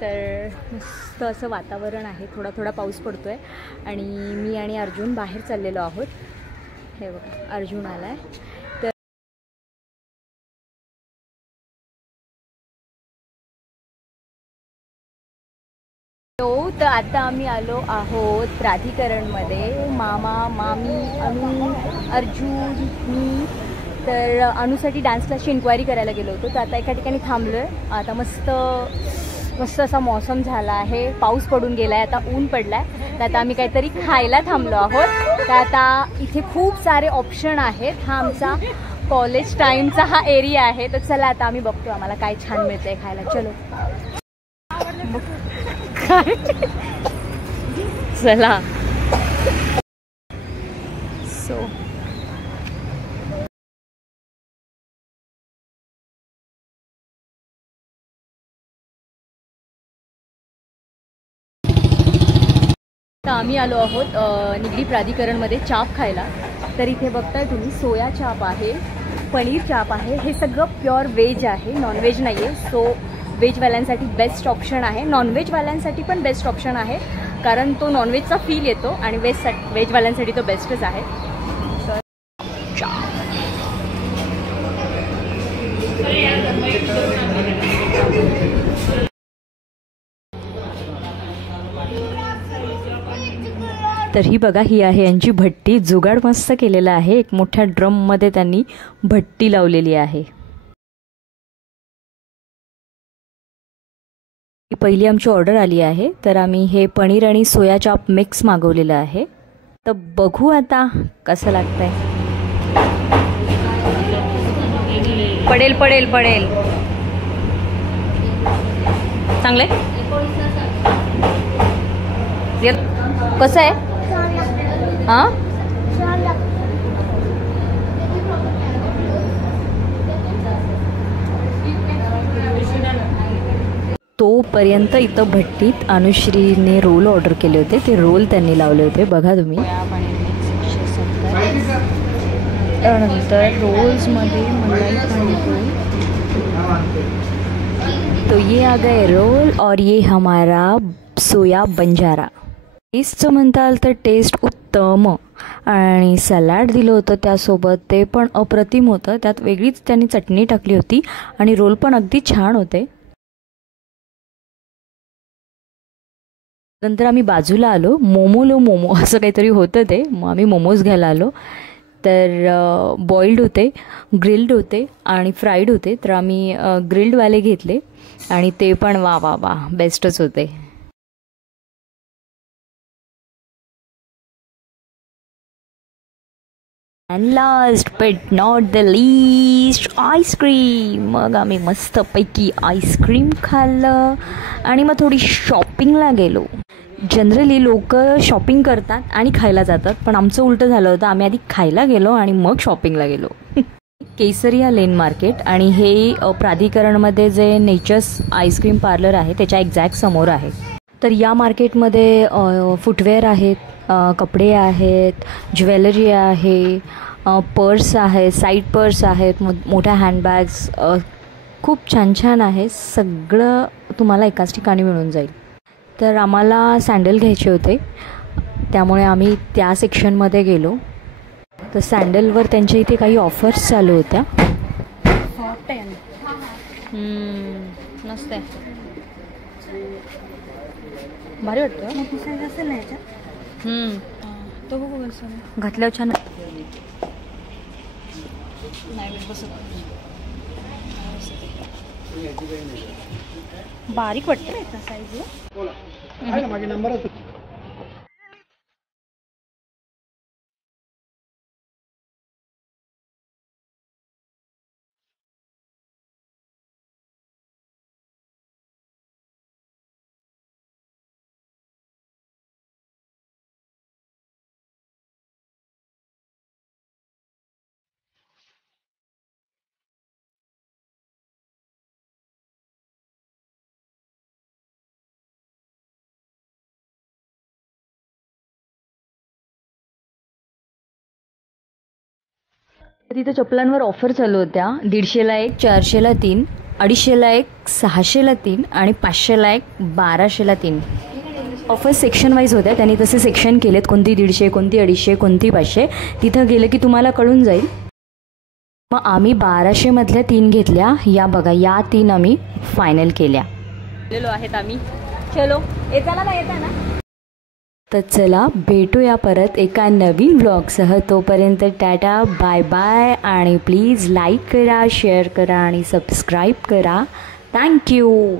तर मस्त असं वातावरण आहे, थोडा थोडा पाऊस पडतो आहे आणि मी आणि अर्जुन बाहेर चाललेलो आहोत. हे बघा अर्जुन आला आहे. तर आता आम्ही आलो आहोत प्राधिकरणमध्ये. मामा, मामी, अनु, अर्जुन, मी. तर अनुसाठी डान्स क्लासची इन्क्वायरी करायला गेलो होतो. तर आता एका ठिकाणी थांबलो आहे. आता मस्त मस्त असा मौसम झाला आहे, पाऊस पडून गेला आहे, आता ऊन पडला आहे. तर आता आम्ही काहीतरी खायला थांबलो आहोत. तर आता इथे खूप सारे ऑप्शन आहेत. हा आमचा कॉलेज टाईमचा हा एरिया आहे. तर चला आता आम्ही बघतो आम्हाला काय छान मिळतंय खायला. चलो चला. सो तर आम्ही आलो आहोत निगडी प्राधिकरणमध्ये चाप खायला. तर इथे बघताय तुम्ही सोया चाप आहे, पनीर चाप आहे. हे सगळं प्युअर व्हेज आहे, नॉनव्हेज नाही आहे. सो व्हेजवाल्यांसाठी बेस्ट ऑप्शन आहे, नॉनव्हेजवाल्यांसाठी पण बेस्ट ऑप्शन आहे, कारण तो नॉनव्हेजचा फील येतो आणि व्हेजवाल्यांसाठी तो बेस्टच आहे. तर तर ही बघा, ही आहे यांची भट्टी. जुगाड मस्त केलेला आहे. एक मोठ्या ड्रममध्ये त्यांनी भट्टी लावलेली आहे. पहिली आमची ऑर्डर आली आहे. तर आम्ही हे पनीर आणि सोया चाप मिक्स मागवलेलं आहे. तर बघू आता कसं लागतंय. पडेल पडेल पडेल. चांगलंय. कसं आहे? हां, तोपर्यंत इथं भट्टीत अनुश्रीने रोल ऑर्डर केले होते. ते रोल त्यांनी लावले होते, बघा तुम्ही. त्यानंतर रोल्समध्ये मलाई पानी तो ये आ गए रोल और ये हमारा सोया बंजारा. टेस्टचं म्हणताल तर टेस्ट उत्तम. आणि सॅलड दिलं होतं त्यासोबत, ते पण अप्रतिम होतं. त्यात वेगळीच त्यांनी चटणी टाकली होती आणि रोल पण अगदी छान होते. नंतर आम्ही बाजूला आलो. मोमो असं काहीतरी होतं ते, मग आम्ही मोमोज घ्यायला आलो. तर बॉइल्ड होते, ग्रिल्ड होते आणि फ्राईड होते. तर आम्ही ग्रिल्डवाले घेतले आणि ते पण वा वा वा बेस्टच होते. And last but not the least ice cream. मग आम्ही मस्तपैकी आईस्क्रीम खाल्लं आणि मग थोडी शॉपिंगला गेलो. जनरली लोक शॉपिंग करतात आणि खायला जातात, पण आमचं उलटं झालं होतं. आम्ही आधी खायला गेलो आणि मग शॉपिंगला गेलो. केसरिया लेन मार्केट आणि हे प्राधिकरणमध्ये जे नेचर्स आईस्क्रीम पार्लर आहे त्याच्या एक्झॅक्ट समोर आहे. तर या मार्केटमध्ये फुटवेअर आहेत, कपडे आहेत, ज्वेलरी आहे, पर्स आहे, साईड पर्स आहेत, मोठ्या हँडबॅग्स, खूप छान छान आहे. सगळं तुम्हाला एकाच ठिकाणी मिळून जाईल. तर आम्हाला सँडल घ्यायचे होते, त्यामुळे आम्ही त्या सेक्शनमध्ये गेलो. तर सँडलवर त्यांच्या इथे काही ऑफर्स चालू होत्या. मस्त आहे, भारी वाटतं. तो घातल्यावर छान बारीक वाटतं ना साईज. तिथं चपलांवर ऑफर चालू होत्या. 150ला 1, 400ला 3. 250ला एक, 600ला 3 आणि 500ला एक, 1200ला 3 ऑफर्स सेक्शन वाईज होत्या. त्यांनी तसे सेक्शन केलेत, कोणती 150, कोणती 250, कोणती 500. तिथं गेलं की तुम्हाला कळून जाईल. मग आम्ही 1200मधल्या 3 घेतल्या. या बघा, या 3 आम्ही फायनल केल्या. गेलेलो आहेत आम्ही. चलो येताना ना, येताना. तर चला भेटूया परत एका नवीन व्लॉगसह. तोपर्यंत टाटा, बाय बाय. आणि प्लीज लाईक करा, शेअर करा आणि सबस्क्राईब करा. थँक्यू.